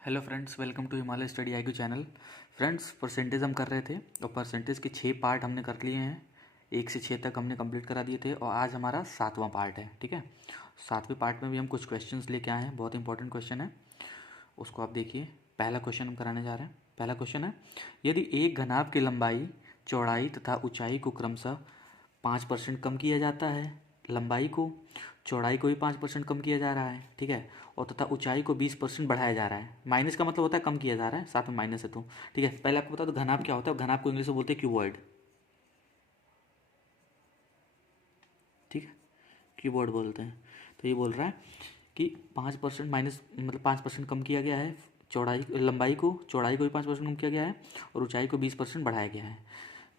Hello friends, welcome to Himalaya study IQ channel. Friends, percentage हम कर रहे थे और परसेंटेज के 6 पार्ट हमने कर लिए हैं। 1 से 6 तक हमने कंप्लीट करा दिए थे और आज हमारा 7वां पार्ट है। ठीक है, 7वें पार्ट में भी हम कुछ क्वेश्चंस लेके आए हैं। बहुत इंपॉर्टेंट क्वेश्चन है, उसको आप देखिए। पहला क्वेश्चन हम कराने जा रहे हैं। पहला क्वेश्चन है, यदि एक घनाभ की लंबाई, चौड़ाई तथा ऊंचाई को क्रमशः 5% कम किया जाता है, लंबाई को, चौड़ाई को भी 5% कम किया जा रहा है, ठीक है, और तथा ऊंचाई को 20% बढ़ाया जा रहा है। माइनस का मतलब होता है कम किया जा रहा है, साथ में माइनस है तो ठीक है। पहले आपको बता दो घनाभ क्या होता है। घनाभ को इंग्लिश में बोलते हैं क्यूबॉइड। ठीक है, क्यूबॉइड बोलते हैं। तो ये बोल रहा है कि 5% माइनस मतलब 5% कम किया गया है, चौड़ाई लंबाई को, चौड़ाई को भी 5% कम किया गया है और ऊंचाई को 20% बढ़ाया गया है।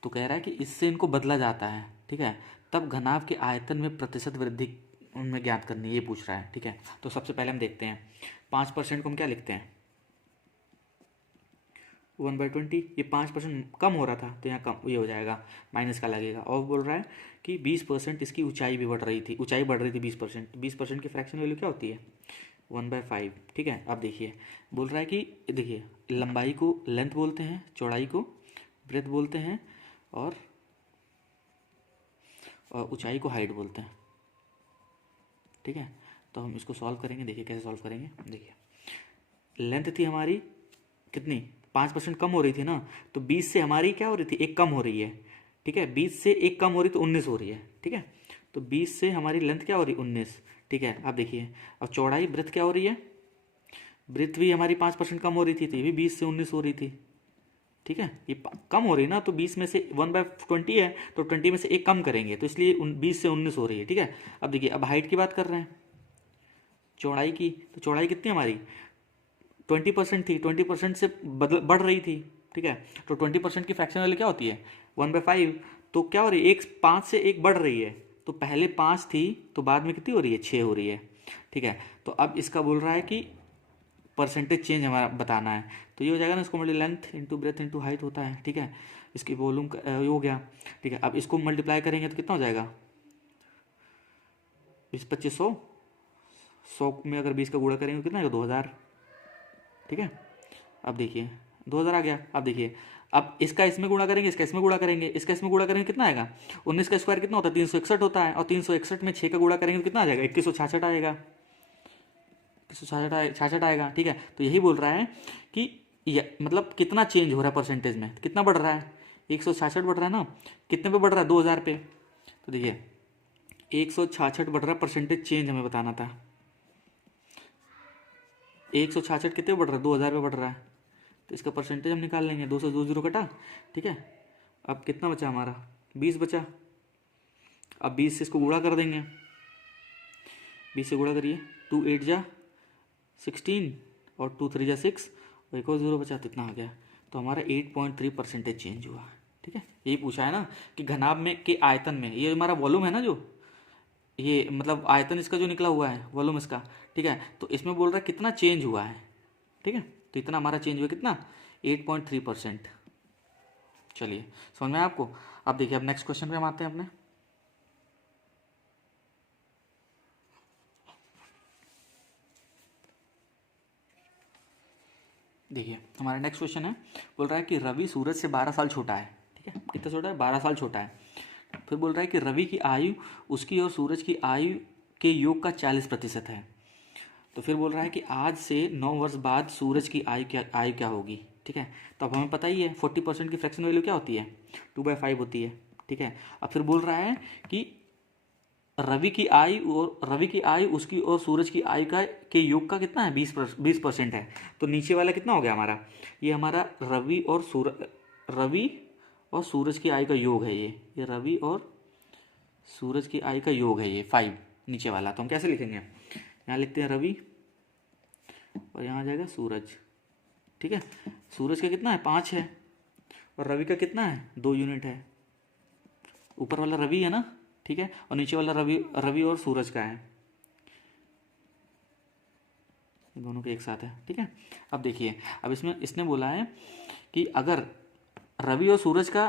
तो कह रहा है कि इससे इनको बदला जाता है, ठीक है। तब घनाभ के आयतन में प्रतिशत वृद्धि उनमें ज्ञात करनी है, ये पूछ रहा है, ठीक है। तो सबसे पहले हम देखते हैं 5% को हम क्या लिखते हैं, 1/20। ये 5% कम हो रहा था तो यहाँ कम ये हो जाएगा, माइनस का लगेगा। और बोल रहा है कि 20% इसकी ऊंचाई भी बढ़ रही थी, ऊंचाई बढ़ रही थी 20%। 20% की फ्रैक्शन वैल्यू क्या होती है, 1/5। ठीक है, अब देखिए बोल रहा है कि देखिए लंबाई को लेंथ बोलते हैं, चौड़ाई को ब्रेथ बोलते हैं और ऊंचाई को हाइट बोलते हैं। ठीक है, तो हम इसको सॉल्व करेंगे। देखिए कैसे सॉल्व करेंगे। देखिए लेंथ थी हमारी कितनी, 5% कम हो रही थी ना, तो 20 से हमारी क्या हो रही थी, एक कम हो रही है। ठीक है, 20 से एक कम हो रही तो 19 हो रही है। ठीक है, तो 20 से हमारी लेंथ क्या हो रही है, 19। ठीक है, अब देखिए अब चौड़ाई ब्रेथ क्या हो रही है, ब्रेथ भी हमारी 5% कम हो रही थी तो ये भी 20 से 19 हो रही थी। ठीक है, ये कम हो रही है ना, तो 20 में से 1/20 है तो 20 में से एक कम करेंगे तो इसलिए 20 से 19 हो रही है। ठीक है, अब देखिए अब हाइट की बात कर रहे हैं, चौड़ाई की। तो चौड़ाई कितनी हमारी 20% थी, 20% से बदल बढ़ रही थी। ठीक है, तो 20% की फ्रैक्शन वैल्यू क्या होती है, 1/5। तो क्या हो रही है, एक 5 से एक बढ़ रही है, तो पहले 5 थी तो बाद में कितनी हो रही है, 6 हो रही है। ठीक है, तो अब इसका बोल रहा है कि परसेंटेज चेंज हमारा बताना है। तो ये हो जाएगा ना, इसको multi length into breadth into height होता है। ठीक है, इसकी वॉल्यूम ये हो गया। ठीक है, अब इसको मल्टीप्लाई करेंगे तो कितना हो जाएगा, 20 25 100, 100 में अगर 20 का गुणा करेंगे तो कितना आएगा, 2000। ठीक है, अब देखिए 2000 आ गया। अब देखिए अब इसका इसमें गुणा करेंगे, इसका इसमें गुणा करेंगे, इसका इसमें गुणा करेंगे, कितना आएगा, 19 का स्क्वायर कितना होता है, 361 होता है, और 361 में 6 का गुणा करेंगे तो कितना आ जाएगा, 2166 आएगा, 2166 आएगा। ठीक है, तो यही बोल रहा है कि मतलब कितना चेंज हो रहा है परसेंटेज में, कितना बढ़ रहा है, 166 बढ़ रहा है ना, कितने पे बढ़ रहा है, 2000 पे। तो देखिए 166 बढ़ रहा है, परसेंटेज चेंज हमें बताना था। 166 कितने पे बढ़ रहा है, 2000 पे बढ़ रहा है, तो इसका परसेंटेज हम निकाल लेंगे। 2 से 2 जीरो कटा। ठीक है, अब कितना बचा हमारा, 20 बचा। अब 20 से इसको गुणा कर देंगे, 20 से गुणा करिए, 2 8 जा 16 और 2 3 जा 6 और एक और जीरो बचा, तो इतना आ गया। तो हमारा 8.3% चेंज हुआ। ठीक है, यही पूछा है ना कि घनाभ में के आयतन में, ये हमारा वॉल्यूम है ना, जो ये मतलब आयतन इसका जो निकला हुआ है, वॉल्यूम इसका। ठीक है, तो इसमें बोल रहा है कितना चेंज हुआ है। ठीक है, तो इतना हमारा चेंज हुआ, कितना, 8.3%। चलिए समझ में आया आपको। अब देखिए अब नेक्स्ट क्वेश्चन पे हम आते हैं अपने। देखिए हमारा नेक्स्ट क्वेश्चन है, बोल रहा है कि रवि सूरज से 12 साल छोटा है। ठीक है, कितना छोटा है, 12 साल छोटा है। फिर बोल रहा है कि रवि की आयु उसकी और सूरज की आयु के योग का 40% है। तो फिर बोल रहा है कि आज से 9 वर्ष बाद सूरज की आयु क्या होगी। ठीक है, तो अब हमें पता ही है 40% की फ्रैक्शन वैल्यू क्या होती है, 2/5 होती है। ठीक है, अब फिर बोल रहा है कि रवि की आयु उसकी और सूरज की आयु का के योग का कितना है, 20% है। तो नीचे वाला कितना हो गया हमारा, ये हमारा रवि और सूरज की आयु का योग है, ये रवि और सूरज की आयु का योग है, ये 5 नीचे वाला। तो हम कैसे लिखेंगे, यहाँ लिखते हैं रवि और यहाँ आ जाएगा सूरज। ठीक है, सूरज का कितना है, 5 है, और रवि का कितना है, 2 यूनिट है। ऊपर वाला रवि है ना, ठीक है, और नीचे वाला रवि और सूरज का है, दोनों के एक साथ है। ठीक है, अब देखिए अब इसमें इसने बोला है कि अगर रवि और सूरज का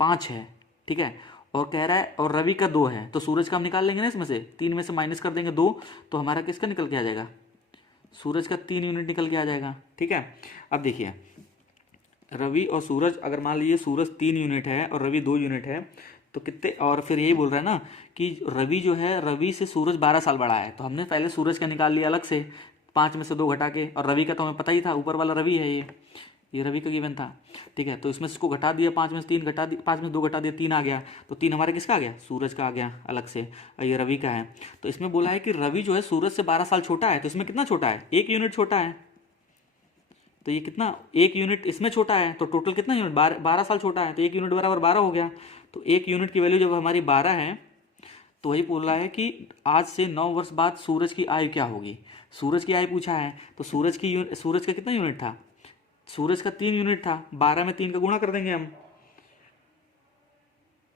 5 है, ठीक है, और कह रहा है और रवि का 2 है, तो सूरज का हम निकाल लेंगे ना, इसमें से 3 में से माइनस कर देंगे 2, तो हमारा किसका निकल के आ जाएगा, सूरज का 3 यूनिट निकल के आ जाएगा। ठीक है, अब देखिए रवि और सूरज, अगर मान लीजिए सूरज 3 यूनिट है और रवि 2 यूनिट है तो कितने, और फिर यही बोल रहा है ना कि रवि जो है, रवि से सूरज 12 साल बड़ा है, तो हमने पहले सूरज का निकाल लिया अलग से 5 में से 2 घटा के, और रवि का तो हमें पता ही था, ऊपर वाला रवि है ये रवि का गिवन था। ठीक है, तो इसमें से इसको घटा दिया, 5 में से 3 घटा दिया, 5 में से 2 घटा दिया, 3 आ गया, तो 3 हमारे किसका आ गया, सूरज का आ गया अलग से, और ये रवि का है। तो इसमें बोला है कि रवि जो है सूरज से 12 साल छोटा है, तो इसमें कितना छोटा है, 1 यूनिट छोटा है। तो ये कितना, 1 यूनिट इसमें छोटा है, तो टोटल कितना यूनिट, 12 साल छोटा है, तो 1 यूनिट बराबर 12 हो गया। तो 1 यूनिट की वैल्यू जब हमारी 12 है, तो वही बोल रहा है कि आज से 9 वर्ष बाद सूरज की आयु क्या होगी। सूरज की आयु पूछा है, तो सूरज का कितना यूनिट था, सूरज का 3 यूनिट था, 12 में 3 का गुणा कर देंगे हम।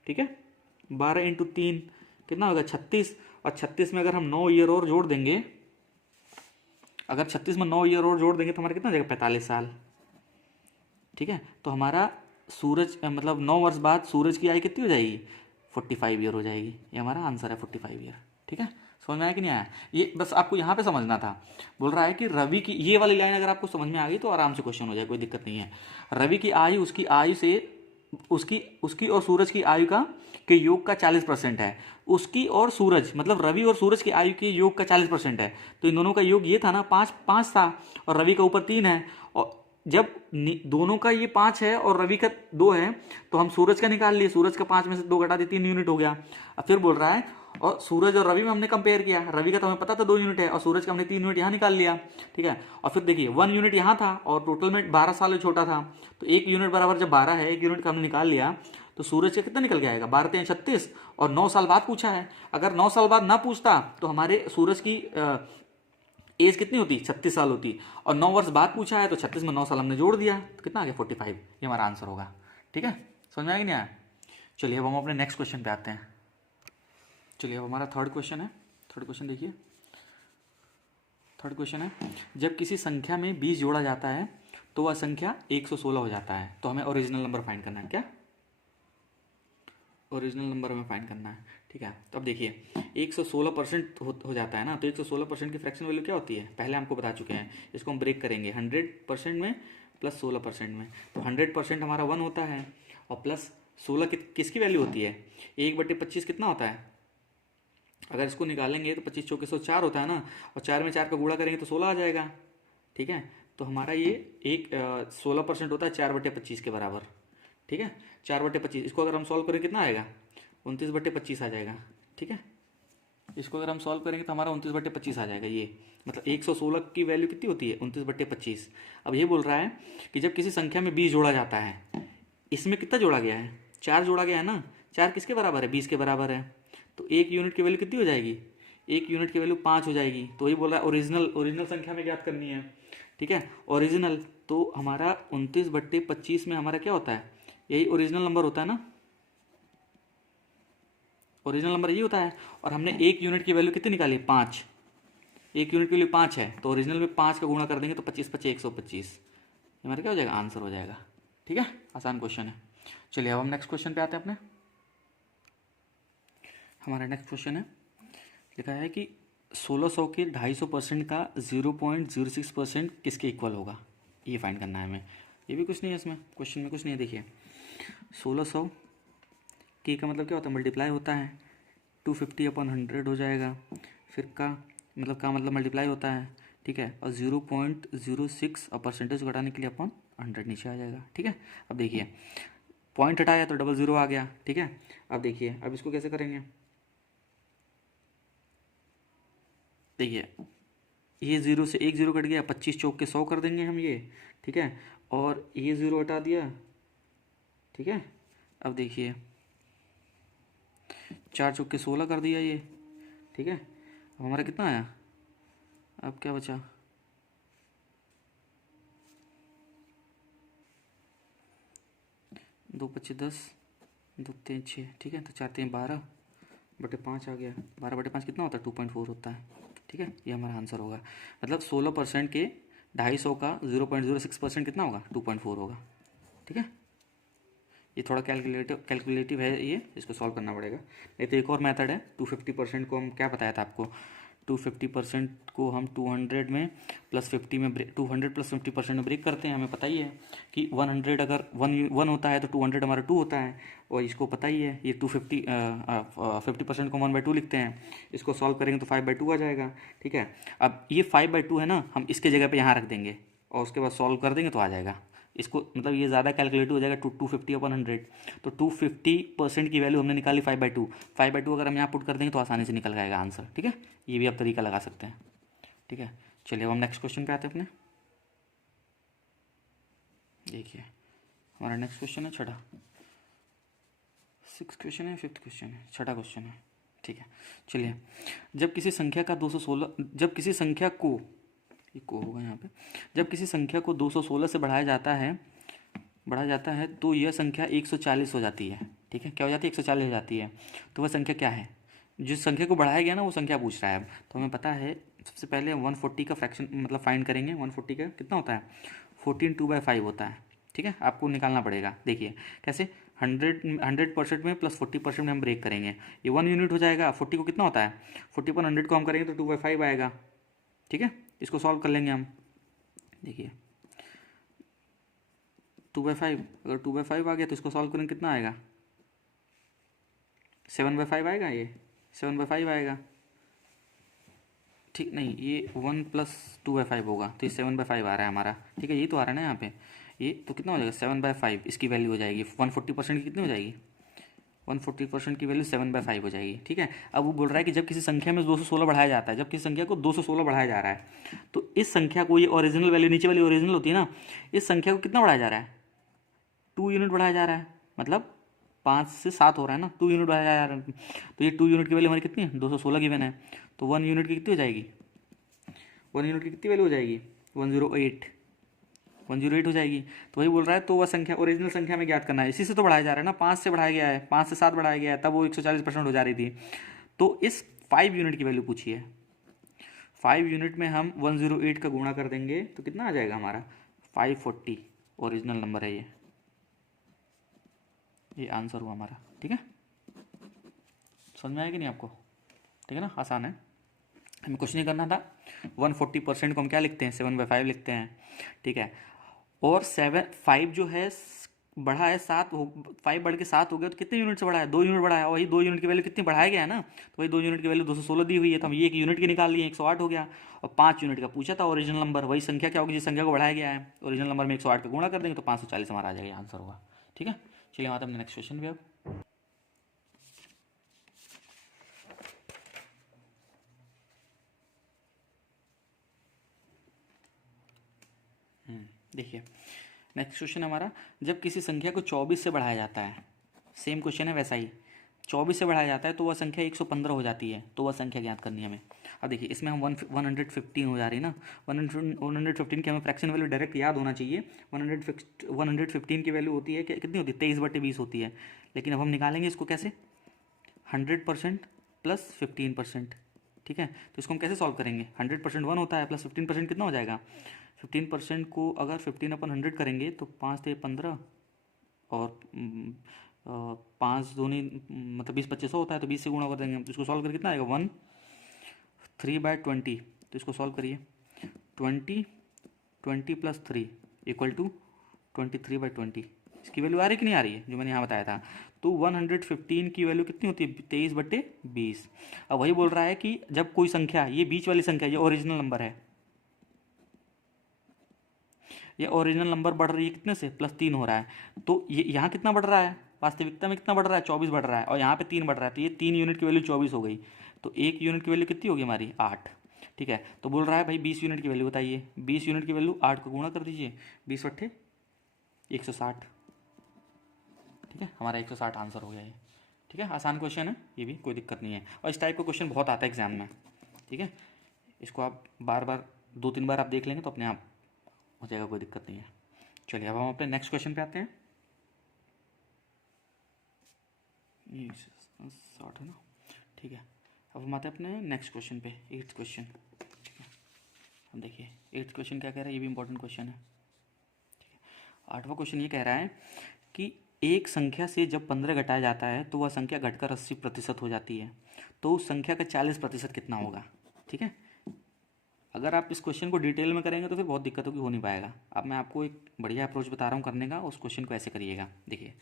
ठीक है, 12 इंटू 3 कितना होगा, 36, और 36 में अगर हम 9 ईयर और जोड़ देंगे, अगर 36 में 9 ईयर और जोड़ देंगे तो हमारा कितना हो जाएगा, 45 साल। ठीक है, तो हमारा सूरज मतलब 9 वर्ष बाद सूरज की आयु कितनी हो जाएगी, 45 ईयर हो जाएगी। ये हमारा आंसर है 45 ईयर। ठीक है, समझ में आया कि नहीं आया, ये बस आपको यहाँ पे समझना था। बोल रहा है कि रवि की ये वाली लाइन अगर आपको समझ में आ गई तो आराम से क्वेश्चन हो जाए, कोई दिक्कत नहीं है। रवि की आयु उसकी आयु से उसकी उसकी और सूरज की आयु का के योग का 40% है। उसकी और सूरज मतलब रवि और सूरज की आयु के योग का 40% है, तो इन दोनों का योग ये था ना, 5 था, और रवि का ऊपर 3 है, और जब दोनों का ये 5 है और रवि का 2 है, तो हम सूरज का निकाल लिए, सूरज का 5 में से 2 घटा दिए, 3 यूनिट हो गया। अब फिर बोल रहा है, और सूरज और रवि में हमने कंपेयर किया, रवि का तो हमें पता था 2 यूनिट है, और सूरज का हमने 3 यूनिट यहाँ निकाल लिया। ठीक है, और फिर देखिए 1 यूनिट यहाँ था और टोटल में 12 साल छोटा था, तो 1 यूनिट बराबर जब 12 है, 1 यूनिट का हमने निकाल लिया, तो सूरज का कितना निकल के आएगा, 12 3 36, और 9 साल बाद पूछा है। अगर 9 साल बाद ना पूछता तो हमारे सूरज की एज कितनी होती, 36 साल होती, और 9 वर्ष बाद पूछा है तो 36 में 9 साल हमने जोड़ दिया, तो कितना आ गया, 45। ये हमारा आंसर होगा। ठीक है, समझ में आया कि नहीं आया। चलिए अब हम अपने नेक्स्ट क्वेश्चन पे आते हैं। चलिए अब हमारा थर्ड क्वेश्चन है। थर्ड क्वेश्चन देखिए, थर्ड क्वेश्चन है, जब किसी संख्या में 20 जोड़ा जाता है तो वह संख्या 116 हो जाता है, तो हमें ओरिजिनल नंबर फाइंड करना है। क्या, ओरिजिनल नंबर हमें फाइंड करना है। ठीक है, तो अब देखिए 116% हो जाता है ना, तो 116% की फ्रैक्शन वैल्यू क्या होती है, पहले हमको बता चुके हैं। इसको हम ब्रेक करेंगे 100% में प्लस 16% में, तो 100% हमारा 1 होता है, और प्लस 16 किसकी वैल्यू होती है, 1/25 कितना होता है, अगर इसको निकालेंगे तो 25 चौके 104 होता है ना, और 4 में 4 का गुणा करेंगे तो 16 आ जाएगा। ठीक है, तो हमारा ये 16% होता है 4/25 के बराबर। ठीक है, 4/25, इसको अगर हम सॉल्व करें कितना आएगा, 29/25 आ जाएगा। ठीक है, इसको अगर हम सॉल्व करेंगे तो हमारा 29/25 आ जाएगा। ये मतलब 116 की वैल्यू कितनी होती है, 29/25। अब ये बोल रहा है कि जब किसी संख्या में 20 जोड़ा जाता है, इसमें कितना जोड़ा गया है, 4 जोड़ा गया है ना, 4 किसके बराबर है, 20 के बराबर है, तो 1 यूनिट की वैल्यू कितनी हो जाएगी, 1 यूनिट की वैल्यू 5 हो जाएगी। तो वही बोल रहा है ओरिजिनल संख्या में ज्ञात करनी है। ठीक है, ओरिजिनल, तो हमारा 29/25 में हमारा क्या होता है, यही ओरिजिनल नंबर होता है ना, ओरिजिनल नंबर ये होता है। और हमने 1 यूनिट की वैल्यू कितनी निकाली, 5, 1 यूनिट की वैल्यू 5 है, तो ओरिजिनल में 5 का गुणा कर देंगे तो 25 5 125, हमारा क्या हो जाएगा, आंसर हो जाएगा। ठीक है, आसान क्वेश्चन है। चलिए अब हम नेक्स्ट क्वेश्चन पे आते हैं अपने। हमारा नेक्स्ट क्वेश्चन है, लिखा है कि 1600 के 250% का 0.06% किसके इक्वल होगा, ये फाइंड करना है हमें। ये भी कुछ नहीं है, इसमें क्वेश्चन में कुछ नहीं है। देखिए 1600 के का मतलब क्या होता है, मल्टीप्लाई होता है, 250/100 हो जाएगा, फिर का मतलब मल्टीप्लाई होता है। ठीक है, और 0.06 और परसेंटेज घटाने के लिए अपन 100 नीचे आ जाएगा। ठीक है, अब देखिए पॉइंट हटाया तो 00 आ गया। ठीक है, अब देखिए अब इसको कैसे करेंगे, देखिए ये 0 से 1 0 कट गया, 25 चौक के 100 कर देंगे हम ये। ठीक है, और ये 0 हटा दिया। ठीक है, अब देखिए 4 चौक के 16 कर दिया ये। ठीक है, अब हमारा कितना आया, अब क्या बचा, 2 25 10, 2 3 6। ठीक है, तो 4 3 12/5 आ गया, 12/5 कितना होता है, 2.4 होता है। ठीक है, ये हमारा आंसर होगा। मतलब 16% के 250 का 0.06% कितना होगा, 2.4 होगा। ठीक है, ये थोड़ा कैलकुलेटिव है ये, इसको सॉल्व करना पड़ेगा। नहीं तो एक और मेथड है, 250% को हम क्या बताया था आपको, 250% को हम 200 में प्लस 50 में 200 प्लस 50% में ब्रेक करते हैं। हमें पता ही है कि 100 अगर 1 होता है तो 200 हमारा 2 होता है, और इसको पता ही है ये 50% को 1/2 लिखते हैं। इसको सॉल्व करेंगे तो 5/2 आ जाएगा। ठीक है, अब ये 5/2 है ना, हम इसके जगह पे यहाँ रख देंगे और उसके बाद सॉल्व कर देंगे तो आ जाएगा। इसको मतलब ये ज़्यादा कैलकुलेटिव हो जाएगा, 250/100। तो 250% की वैल्यू हमने निकाली 5/2। 5/2 अगर हम यहाँ पुट कर देंगे तो आसानी से निकल जाएगा आंसर। ठीक है, ये भी आप तरीका लगा सकते हैं। ठीक है, चलिए अब हम नेक्स्ट क्वेश्चन पे आते हैं अपने। देखिए हमारा नेक्स्ट क्वेश्चन है छठा, 6th क्वेश्चन है, 5th क्वेश्चन है, छठा क्वेश्चन है। ठीक है, चलिए जब किसी संख्या का 216 जब किसी संख्या को ये को होगा यहाँ पे, जब किसी संख्या को 216 से बढ़ाया जाता है तो यह संख्या 140 हो जाती है। ठीक है, क्या हो जाती है? 140 हो जाती है। तो वह संख्या क्या है? जिस संख्या को बढ़ाया गया ना वो संख्या पूछ रहा है। अब तो हमें पता है, सबसे पहले 140 का फ्रैक्शन मतलब फाइंड करेंगे। 140 का कितना होता है? 14 2/5 होता है। ठीक है, आपको निकालना पड़ेगा। देखिए कैसे, 100% में प्लस 40% में हम ब्रेक करेंगे, ये 1 यूनिट हो जाएगा। 40 को कितना होता है? 40 पर 100 को हम करेंगे तो 2/5 आएगा। ठीक है, इसको सॉल्व कर लेंगे हम। देखिए 2/5, अगर 2/5 आ गया तो इसको सॉल्व करेंगे कितना आएगा? 7/5 आएगा। ये 7/5 आएगा। ठीक नहीं, ये 1 प्लस 2/5 होगा, तो ये 7/5 आ रहा है हमारा। ठीक है, यही तो आ रहा है ना यहाँ पे। ये तो कितना हो जाएगा? 7/5 इसकी वैल्यू हो जाएगी। 140% की कितनी हो जाएगी? 140% की वैल्यू 7/5 हो जाएगी। ठीक है, अब वो बोल रहा है कि जब किसी संख्या में 216 बढ़ाया जाता है, जब किसी संख्या को 216 बढ़ाया जा रहा है, तो इस संख्या को, ये ओरिजिनल वैल्यू नीचे वाली ओरिजिनल होती है ना, इस संख्या को कितना बढ़ाया जा रहा है? 2 यूनिट बढ़ाया जा रहा है, मतलब 5 से 7 हो रहा है ना, 2 यूनिट बढ़ाया जा रहा है। तो ये 2 यूनिट की वैल्यू हमारी कितनी है? 216 गिवन है। तो 1 यूनिट की कितनी हो जाएगी? 1 यूनिट की कितनी वैल्यू हो जाएगी? 108 हो जाएगी। तो वही बोल रहा है, तो वह संख्या ओरिजिनल संख्या में ज्ञात करना है। इसी से तो बढ़ाया जा रहा है ना, 5 से बढ़ाया गया है, 5 से 7 बढ़ाया गया है, तब वो 140% हो जा रही थी। तो इस 5 यूनिट की वैल्यू पूछी है। 5 यूनिट में हम 108 का गुणा कर देंगे तो कितना आ जाएगा हमारा? 540 ओरिजिनल नंबर है ये आंसर हुआ हमारा। ठीक है, समझ में आएगी नहीं आपको? ठीक है ना, आसान है, हमें कुछ नहीं करना था। 140% को हम क्या लिखते हैं? 7/5 लिखते हैं। ठीक है, और 5 जो है बढ़ा है 7 हो, 5 बढ़ के 7 हो गया, तो कितने यूनिट से बढ़ा है? 2 यूनिट बढ़ा है। और वही 2 यूनिट की वैल्यू कितनी बढ़ाया गया है ना, तो वही 2 यूनिट की वैल्यू 216 दी हुई है, तो हम ये 1 यूनिट की निकाल लिए, 108 हो गया। और 5 यूनिट का पूछा था ओरिजिनल नंबर, वही संख्या क्या होगी जिस संख्या को बढ़ाया गया है। ओरिजिनल नंबर में 108 का गुणा कर देंगे तो 540 हमारा आ जाएगा, आंसर होगा। ठीक है, चलिए आते हैं नेक्स्ट क्वेश्चन पे अब। देखिए नेक्स्ट क्वेश्चन हमारा, जब किसी संख्या को 24 से बढ़ाया जाता है, सेम क्वेश्चन है वैसा ही, 24 से बढ़ाया जाता है तो वह संख्या 115 हो जाती है, तो वह संख्या ज्ञात करनी है हमें। अब देखिए इसमें हम 115 हो जा रही है ना, 115 की हमें फ्रैक्शन वैल्यू डायरेक्ट याद होना चाहिए। 115 की वैल्यू होती है कितनी होती है? 23/20 होती है। लेकिन अब हम निकालेंगे इसको कैसे? 100% प्लस 15%। ठीक है, तो इसको हम कैसे सॉल्व करेंगे? 100% 1 होता है, प्लस 15% कितना हो जाएगा? 15% को अगर 15/100 करेंगे तो 5 × 15 और 5 दूनी मतलब 20/25 होता है, तो 20 से गुणा कर देंगे। तो इसको सॉल्व करके कितना आएगा? 13/20। तो इसको सॉल्व करिए, 20 प्लस 3 इक्वल टू 23/20। इसकी वैल्यू आ रही कि नहीं आ रही है, जो मैंने यहाँ बताया था। तो 115 की वैल्यू कितनी होती है? 23/20। अब वही बोल रहा है कि जब कोई संख्या, ये बीच वाली संख्या, ये ओरिजिनल नंबर है, ये ओरिजिनल नंबर बढ़ रही है कितने से? +3 हो रहा है। तो ये यहाँ कितना बढ़ रहा है? वास्तविकता में कितना बढ़ रहा है? 24 बढ़ रहा है, और यहाँ पे 3 बढ़ रहा है, तो ये 3 यूनिट की वैल्यू 24 हो गई। तो 1 यूनिट की वैल्यू कितनी होगी हमारी? 8। ठीक है, तो बोल रहा है भाई 20 यूनिट की वैल्यू बताइए। 20 यूनिट की वैल्यू 8 को गुणा कर दीजिए, 20 × 160। ठीक है, हमारा 160 आंसर हो गया ये। ठीक है, आसान क्वेश्चन है ये भी, कोई दिक्कत नहीं है, और इस टाइप का क्वेश्चन बहुत आता है एग्जाम में। ठीक है, इसको आप बार बार 2-3 बार आप देख लेंगे तो अपने आप हो जाएगा, कोई दिक्कत नहीं है। चलिए अब हम अपने नेक्स्ट क्वेश्चन पे आते हैं। ये 60 है ना। ठीक है, अब हम आते हैं अपने नेक्स्ट क्वेश्चन पे, 8th क्वेश्चन। ठीक है, अब देखिए 8th क्वेश्चन क्या कह रहा है, ये भी इंपॉर्टेंट क्वेश्चन है। ठीक है, 8वां क्वेश्चन ये कह रहा है कि एक संख्या से जब 15 घटाया जाता है तो वह संख्या घटकर 80% हो जाती है, तो उस संख्या का 40% कितना होगा? ठीक ठीक है। अगर आप इस क्वेश्चन को डिटेल में करेंगे तो फिर बहुत दिक्कत होगी, हो नहीं पाएगा। अब मैं आपको एक बढ़िया अप्रोच बता रहा हूँ करने का, उस क्वेश्चन को ऐसे करिएगा। देखिए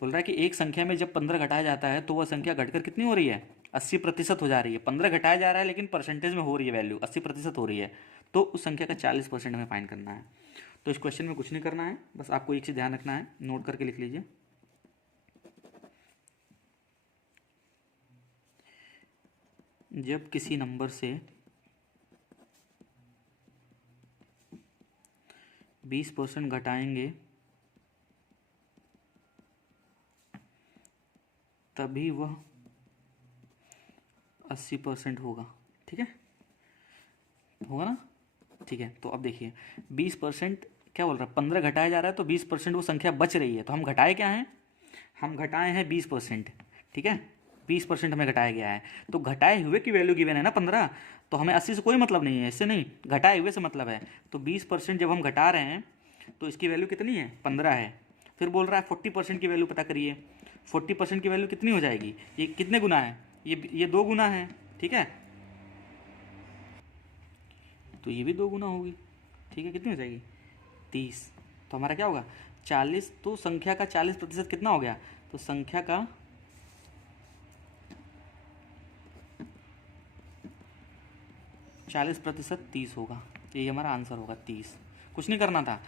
बोल रहा है कि एक संख्या में जब 15 घटाया जाता है तो वह संख्या घटकर कितनी हो रही है, 80% हो जा रही है। 15 घटाया जा रहा है लेकिन परसेंटेज में हो रही है वैल्यू 80% हो रही है, तो उस संख्या का 40% हमें फाइंड करना है। तो इस क्वेश्चन में कुछ नहीं करना है, बस आपको एक चीज़ ध्यान रखना है, नोट करके लिख लीजिए। जब किसी नंबर से 20% घटाएंगे तभी वह 80% होगा। ठीक है, होगा ना? ठीक है, तो अब देखिए 20% क्या बोल रहा है, 15 घटाया जा रहा है तो 20% वो संख्या बच रही है। तो हम घटाए क्या हैं, हम घटाए हैं 20%। ठीक है, 20% हमें घटाया गया है, तो घटाए हुए की वैल्यू गिवन है ना 15, तो हमें 80 से कोई मतलब नहीं है, इससे नहीं, घटाए हुए से मतलब है। तो 20% जब हम घटा रहे हैं तो इसकी वैल्यू कितनी है, 15 है। फिर बोल रहा है 40% की वैल्यू पता करिए। 40% की वैल्यू कितनी हो जाएगी, ये कितने गुना है, ये 2 गुना है। ठीक है, तो ये भी 2 गुना होगी। ठीक है, कितनी हो जाएगी, 30। तो हमारा क्या होगा, 40। तो संख्या का 40% कितना हो गया, तो संख्या का 40% 30 होगा। यही हमारा आंसर होगा 30। कुछ नहीं करना था।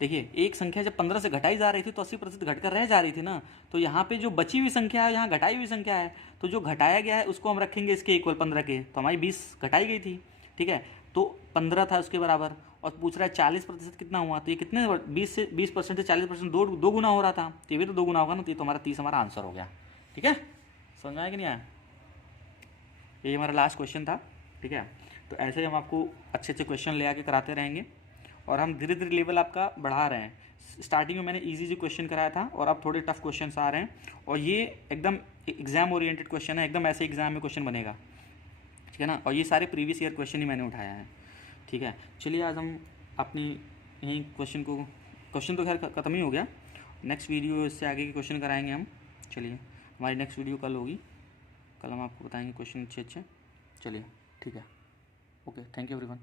देखिए एक संख्या जब 15 से घटाई जा रही थी तो 80% घटकर रह जा रही थी ना, तो यहाँ पे जो बची हुई संख्या है, यहाँ घटाई हुई संख्या है, तो जो घटाया गया है उसको हम रखेंगे इसके इक्वल 15 के, तो हमारी 20 घटाई गई थी। ठीक है, तो 15 था उसके बराबर, और पूछ रहा है 40% कितना हुआ, तो ये कितने 20% से 40% दो गुना हो रहा था, तो ये भी तो 2 गुना होगा ना, तो ये तो हमारा 30 हमारा आंसर हो गया। ठीक है, समझ में आया कि नहीं आया? ये हमारा लास्ट क्वेश्चन था। ठीक है, तो ऐसे ही हम आपको अच्छे अच्छे क्वेश्चन ले आके कराते रहेंगे, और हम धीरे धीरे लेवल आपका बढ़ा रहे हैं। स्टार्टिंग में मैंने इजी क्वेश्चन कराया था, और अब थोड़े टफ क्वेश्चन आ रहे हैं, और ये एकदम एग्जाम ओरिएंटेड क्वेश्चन है, एकदम ऐसे एग्जाम में क्वेश्चन बनेगा। ठीक है ना, और ये सारे प्रीवियस ईयर क्वेश्चन ही मैंने उठाया है। ठीक है, चलिए आज हम अपनी यहीं क्वेश्चन तो खैर ख़त्म ही हो गया। नेक्स्ट वीडियो इससे आगे के क्वेश्चन कराएंगे हम। चलिए, हमारी नेक्स्ट वीडियो कल होगी, कल हम आपको बताएंगे क्वेश्चन अच्छे अच्छे। चलिए ठीक है, ओके, थैंक यू एवरीवन।